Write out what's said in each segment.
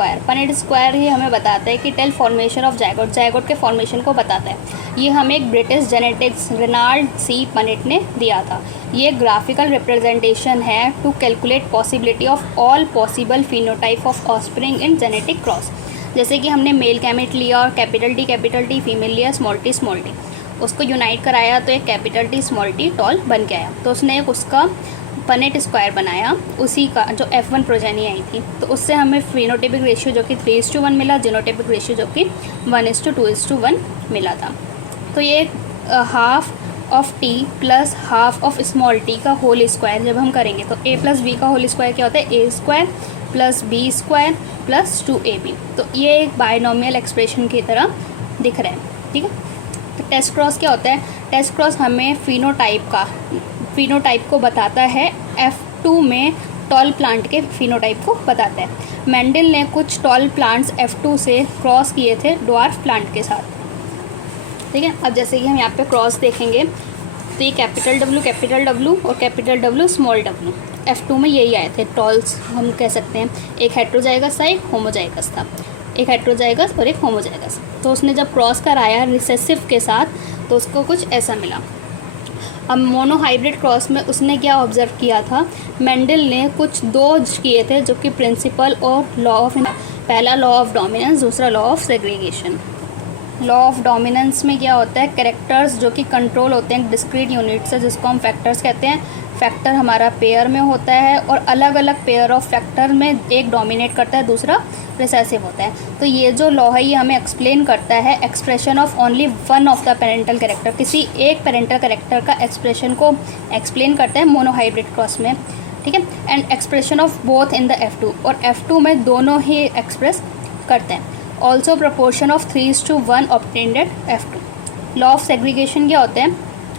Punnett square ही हमें बताता है कि tell formation of zygote, zygote के फॉर्मेशन को बताता है। ये हमें एक British genetics Reginald C Punnett ने दिया था। ये ग्राफिकल रिप्रेजेंटेशन है to calculate possibility of all possible phenotype of offspring in genetic cross. जैसे कि हमने मेल गैमेट लिया और कैपिटल टी फीमेल लिया स्मॉल टी, उसको यूनाइट कराया तो एक capital T small T tall बन के आया। तो उसने एक उसका पनेट स्क्वायर बनाया, उसी का जो F1 प्रोजेनी आई थी। तो उससे हमें फिनोटाइपिक रेशियो जो कि 3:1 मिला, जीनोटाइपिक रेशियो जो कि 1:2:1 मिला था। तो ये half of T plus half of small T का होल स्क्वायर जब हम करेंगे तो a प्लस बी का होल स्क्वायर क्या होता है, a square plus B square plus 2ab। तो ये एक बायनोमियल एक्सप्रेशन की तरह दिख रहा है, ठीक है। तो टेस्ट क्रॉस क्या होता है, टेस्ट क्रॉस हमें फिनोटाइप को बताता है। F2 में टॉल प्लांट के फिनोटाइप को बताता है। मेंडल ने कुछ टॉल प्लांट्स F2 से क्रॉस किए थे ड्वार्फ प्लांट के साथ, ठीक है। अब जैसे कि हम यहाँ पे क्रॉस देखेंगे तो ये कैपिटल W और capital W small w F2 में यही आए थे टॉल्स, हम कह सकते हैं। एक हेट्रोजाइगस था, एक होमोजाइगस था, एक हेट्रोजाइगस और एक होमोजाइगस। तो उसने जब क्रॉस कराया रिसेसिव के साथ तो उसको कुछ ऐसा मिला। अब मोनोहाइब्रिड क्रॉस में उसने क्या ऑब्जर्व किया था, मेंडल ने कुछ दो किए थे जो कि प्रिंसिपल और लॉ ऑफ, पहला लॉ ऑफ डोमिनेंस, दूसरा law of segregation. Law of dominance में क्या होता है, कैरेक्टर्स जो कि कंट्रोल होते हैं डिस्क्रीट यूनिट से, जिसको हम फैक्टर्स कहते हैं। फैक्टर हमारा पेयर में होता है और अलग अलग पेयर ऑफ फैक्टर में एक डोमिनेट करता है, दूसरा रिसेसिव होता है। तो ये जो लॉ है ये हमें एक्सप्लेन करता है expression of only one of the parental character, किसी एक पेरेंटल कैरेक्टर का एक्सप्रेशन को एक्सप्लेन करता है मोनोहाइब्रिड क्रॉस में, ठीक है। And expression of both in the F2, और F2 में दोनों ही एक्सप्रेस करते हैं। Also proportion of 3:1 obtained at F2। Law of segregation क्या होता है,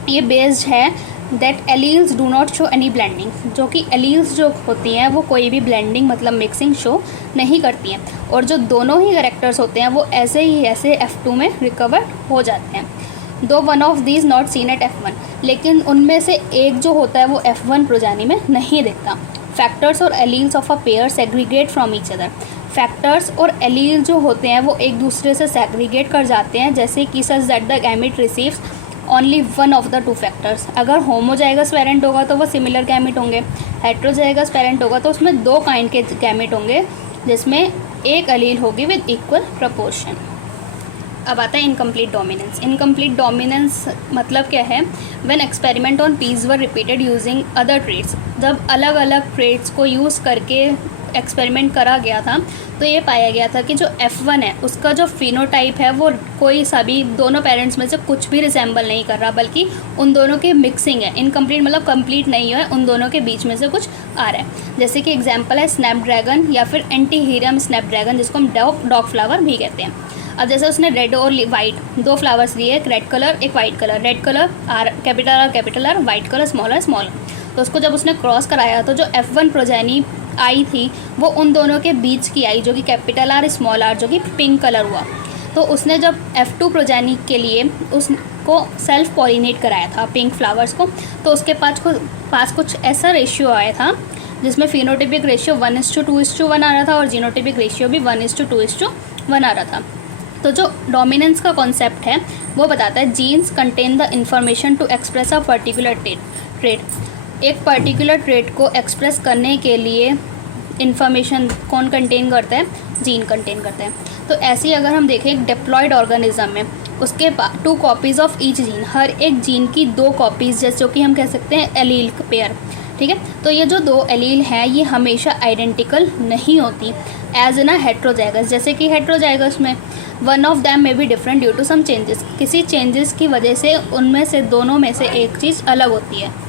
ये बेस्ड है that alleles do not show any blending, जो कि एलील्स जो होती हैं वो कोई भी ब्लेंडिंग मतलब मिक्सिंग शो नहीं करती हैं, और जो दोनों ही कैरेक्टर्स होते हैं वो ऐसे ही ऐसे F2 में रिकवर हो जाते हैं। दो one of these not seen at F1, लेकिन उनमें से एक जो होता है वो F1 प्रोजेनी में नहीं दिखता। फैक्टर्स और alleles of a pair segregate from each other. Factors और एलील जो होते हैं वो एक दूसरे से सेग्रीगेट कर जाते हैं, जैसे कि such that the gamete receives only one of the two factors. अगर होमोजाइगस पेरेंट होगा तो वो सिमिलर गैमेट होंगे, हेट्रोजाइगस पेरेंट होगा तो उसमें दो काइंड के गैमेट होंगे जिसमें एक एलील होगी विद इक्वल प्रपोर्शन। अब आता है इनकम्प्लीट डोमिनेंस। इनकम्प्लीट डोमिनेंस मतलब क्या है, when experiment on peas were repeated using other traits, जब अलग अलग ट्रेट्स को यूज़ करके एक्सपेरिमेंट करा गया था तो ये पाया गया था कि जो F1 है उसका जो फिनोटाइप है वो कोई सा भी दोनों पेरेंट्स में से कुछ भी रिसेंबल नहीं कर रहा, बल्कि उन दोनों की मिक्सिंग है। इनकम्प्लीट मतलब कंप्लीट नहीं है, उन दोनों के बीच में से कुछ आ रहा है। जैसे कि एग्जांपल है स्नैपड्रैगन या फिर एंटीहीरियम स्नैपड्रैगन, जिसको हम डॉग फ्लावर भी कहते हैं। अब जैसे उसने रेड और वाइट दो फ्लावर्स लिए, एक रेड कलर एक white colour, red colour capital R, white colour small R. तो उसको जब उसने क्रॉस कराया तो जो F1 प्रोजेनी आई थी वो उन दोनों के बीच की आई, जो कि कैपिटल आर स्मॉल आर, जो कि पिंक कलर हुआ। तो उसने जब F2 प्रोजेनी के लिए उसको सेल्फ पॉलिनेट कराया था पिंक फ्लावर्स को, तो उसके पास कुछ ऐसा रेशियो आया था जिसमें फिनोटाइपिक रेशियो 1:2:1 आ रहा था और जीनोटाइपिक रेशियो भी 1:2:1 आ रहा था। तो जो डोमिनेंस का कॉन्सेप्ट है वो बताता है genes contain the information to express a particular trait. एक पर्टिकुलर ट्रेट को एक्सप्रेस करने के लिए इंफॉर्मेशन कौन कंटेन करता है, जीन कंटेन करता है। तो ऐसे ही अगर हम देखें एक डिप्लॉयड ऑर्गेनिज्म में उसके 2 कॉपीज़ ऑफ ईच जीन, हर एक जीन की 2 कॉपीज़, जैसे कि हम कह सकते हैं एलील पेयर, ठीक है। तो ये जो 2 एलील हैं ये हमेशा आइडेंटिकल नहीं होती एज इन अ हेट्रोजाइगस। जैसे कि हेट्रोजाइगस में one of them may be different due to some changes, किसी चेंजेस की वजह से उनमें से दोनों में से एक चीज़ अलग होती है,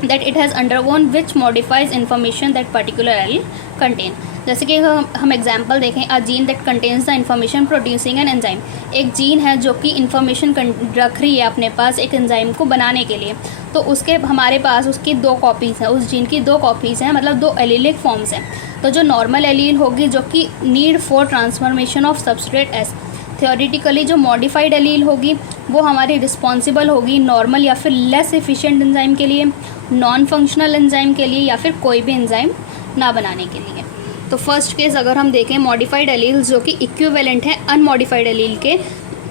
that it has undergone which modifies information that particular allele contain। जैसे कि हम एग्जाम्पल देखें, a gene that contains the information producing an enzyme. एक जीन है जो कि इंफॉर्मेशन रख रही है अपने पास एक एंजाइम को बनाने के लिए, तो उसके हमारे पास उसकी 2 कॉपीज़ हैं, उस जीन की 2 कॉपीज़ हैं, मतलब 2 एलीलिक फॉर्म्स हैं। तो जो नॉर्मल एलील होगी जो कि need for transformation of substrate S, theoretically जो मॉडिफाइड एलील होगी वो हमारी रिस्पॉन्सिबल होगी नॉर्मल या फिर लेस एफिशिएंट एंजाइम के लिए, नॉन फंक्शनल एंजाइम के लिए, या फिर कोई भी एंजाइम ना बनाने के लिए। तो फर्स्ट केस अगर हम देखें मॉडिफाइड एलील्स जो कि इक्विवेलेंट है अनमॉडिफाइड एलील के,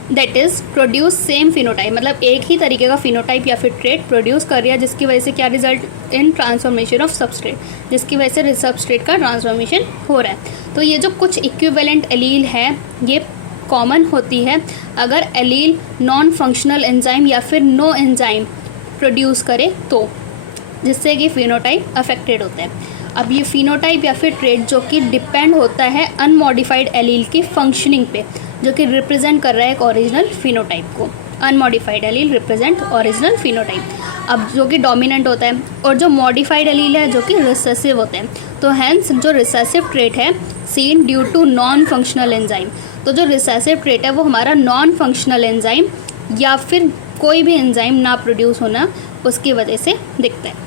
that is produce same phenotype, मतलब एक ही तरीके का फिनोटाइप या फिर ट्रेट प्रोड्यूस कर रहा है, जिसकी वजह से क्या result in transformation of substrate, जिसकी वजह से सबस्ट्रेट का ट्रांसफॉर्मेशन हो रहा है। तो ये जो कुछ इक्विवेलेंट एलील है ये कॉमन होती है अगर एलील नॉन फंक्शनल एंजाइम या फिर नो एंजाइम प्रोड्यूस करे तो, जिससे कि फिनोटाइप अफेक्टेड होता है। अब ये फिनोटाइप या फिर ट्रेट जो कि डिपेंड होता है अनमॉडिफाइड एलील की फंक्शनिंग पे, जो कि रिप्रेजेंट कर रहा है एक ओरिजिनल फिनोटाइप को। Unmodified allele represent original phenotype, अब जो कि डोमिनेंट होता है, और जो मॉडिफाइड एलील है जो कि रिसेसिव होते हैं। तो हैंस जो रिसेसिव ट्रेट है seen due to non functional enzyme, तो जो रिसेसिव ट्रेट है वो हमारा नॉन फंक्शनल एंजाइम या फिर कोई भी एंजाइम ना प्रोड्यूस होना उसकी वजह से दिखता है।